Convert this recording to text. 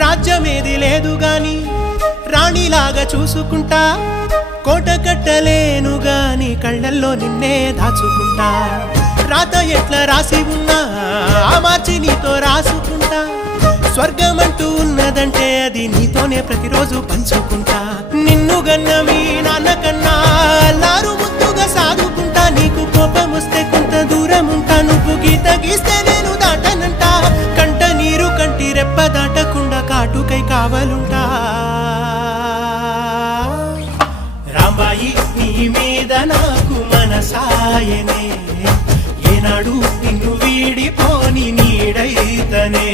రాజ్యమేది లేదు గాని రాణిలాగా చూసుకుంటా కోట కట్టలేను గాని కళ్ళల్లో నిన్నే దాచుకుంటా రాత ఎట్లా రాసి ఉన్నా ఆ మార్చి నీతో రాసుకుంటా స్వర్గమంటూ ఉన్నదంటే అది నీతోనే ప్రతిరోజు పంచుకుంటా నిన్ను గన్న మీ నాన్నకన్నా అల్లారు ముద్దుగా సాగుకుంటా నీకు కోపం వస్తే కొంత దూరం ఉంటా నువ్వు గీత గీస్తే నేను దాటనంటా కంట నీరు కంటి రెప్ప దాటకుండా కాటుకై కావలుంటా రాంబాయి నీ మీద నాకు మనసాయనే ఏనాడు నిన్ను వీడిపోని నీడైతనే